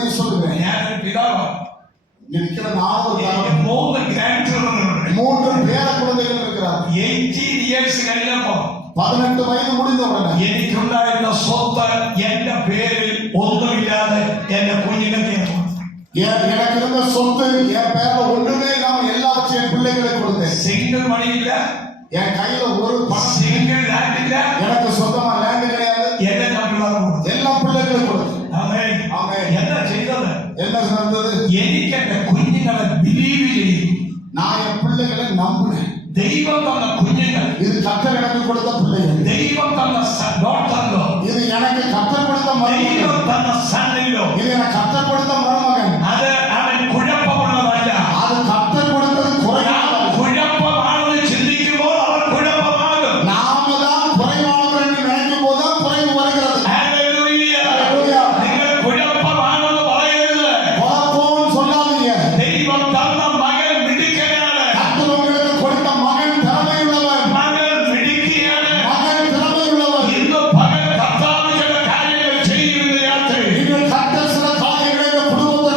உண்மையை சொல்லுவேன். ഞാനൊരു പിതാവാണ്. இருக்கிற 4 എനിക്ക് 3 ഗ്രാൻഡ് ചിൽഡ്രൻ ഉണ്ട്. 3 പേര കുഴந்தைகள் இருக்கிறார். 18 ഇയേഴ്സ് കഴിഞ്ഞപ്പോ 18 വയസ്സ് முடிந்த உடனே എനിക്കുണ്ടായിരുന്ന സ്വത്ത് എന്റെ പേരിൽ ഒന്നുമില്ലാതെ എന്റെ കുഞ്ഞിനൊക്കെ எனக்கு இருந்த சொத்து என் பேர்ல ஒண்ணுமே இல்லாம எல்லாத்தையும் என் பிள்ளைகளுக்கு கொடுத்தேன். സിംഗിൾ മണിയില്ല, என் கையில ஒரு பணம், സിംഗിൾ ലാൻഡ് ഇല്ല, எனக்கு சொந்தமா லேண்ட் கிடையாது. എല്ലാം ഞാൻ പിള്ളേർക്ക് കൊടുത്തു. எல்லா பிள்ளைகளுக்கும் கொடுத்தேன். ആമേൻ. ஆமென். എന്താ ചെയ്തത്? என்ன நடந்தது? എനിക്ക് എന്റെ കുഞ്ഞുങ്ങളെ ബിലീവ് ചെയ്യും. நான் என் பிள்ளைகளை நம்பினேன். ദൈവം തന്ന കുഞ്ഞുങ്ങൾ, இது கர்த்தர் எனக்கு கொடுத்த பிள்ளைகள். ദൈവം തന്ന ഡോട്ടറിലോ, இது எனக்கு கர்த்தர் கொடுத்த மருமகன். ദൈവം തന്ന സണ്ണിലോ, இது எனக்கு கர்த்தர் கொடுத்த மருமகன். അത് അവൻ കുഴപ്പമുള്ളതല്ല. அது கர்த்தர் கொடுத்தது குறைவானது. കുഴപ്പമാണെന്ന് ചിന്തിക്കുമ്പോൾ അവർ കുഴപ്പമാകും. நாம தான் குறைவானவர் என்று நினைக்கும் போது குறைவு வருகிறது. ഹല്ലേലൂയ. ஹல்லேலூயா. നിങ്ങൾ കുഴപ്പമാണെന്ന് പറയരുത്. குழப்பம்னு சொல்லாதீங்க. ദൈവം തന്ന മകൻ മിടുക്കനാണ്. கர்த்தர் உங்களுக்கு கொடுத்த மகன் திறமையுள்ளவன். മകൻ മിടുക്കിയാണ്. மகன் திறமையுள்ளவன். ഇന്ന് പകൽ കർത്താവ് ചില കാര്യങ്ങൾ ചെയ്യുമെന്ന് രാത്രി நீங்கள் கர்த்தர் சில காரியங்களை இந்த குடும்பத்தை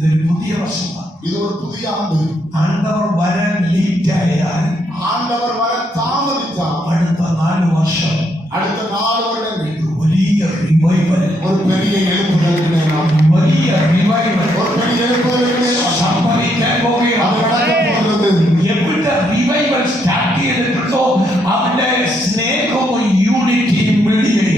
ഇതൊരു പുതിയ വർഷമാണ്. இது ஒரு புதிய ஆண்டு. ആണ്ടവർ വരാൻ ലേറ്റ് ആയാൽ ஆண்டவர் வர தாமதித்தால் അടുത്ത 4 വർഷം அடுத்த 4 வருடங்கள் വലിയ റിവൈവൽ, ஒரு பெரிய எழுப்புதலுக்கு நேரம், വലിയ റിവൈവൽ ஒரு பெரிய எழுப்புதலுக்கு நேரம் സംഭവിക്കാൻ அது പോവുകയാണ്. நடக்க போகிறது. എവിടെ റിവൈവൽ സ്റ്റാർട്ട് ചെയ്തിട്ടുണ്ടോ അവിടെ സ്നേഹവും യൂണിറ്റിയും വിളിയും.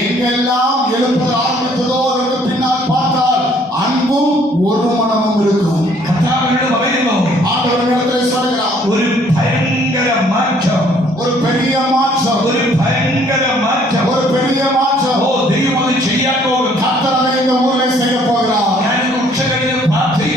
எங்கெல்லாம் எழுப்புதல் ஆரம்பித்ததோ அதற்கு பின்னால் பார்த்தால் அன்பும் ஒரு மனமும் இருக்கும். കർത്താവിനോട് പറയുന്നു, ஆண்டவரிடத்திலே சொல்கிறார், ഒരു ഭയങ്കര മാറ്റം, ஒரு பெரிய மாற்றம், ഒരു ഭയങ്കര മാറ്റം. ஒரு பெரிய மாற்றம் ഓ, ദൈവം അത് ചെയ്യാൻ പോകും. கர்த்தர் அதை இந்த ஊரிலே செய்ய போகிறார். ഞാൻ ഉച്ച കഴിഞ്ഞ് പ്രാർത്ഥിച്ചു.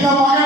இந்த மகன்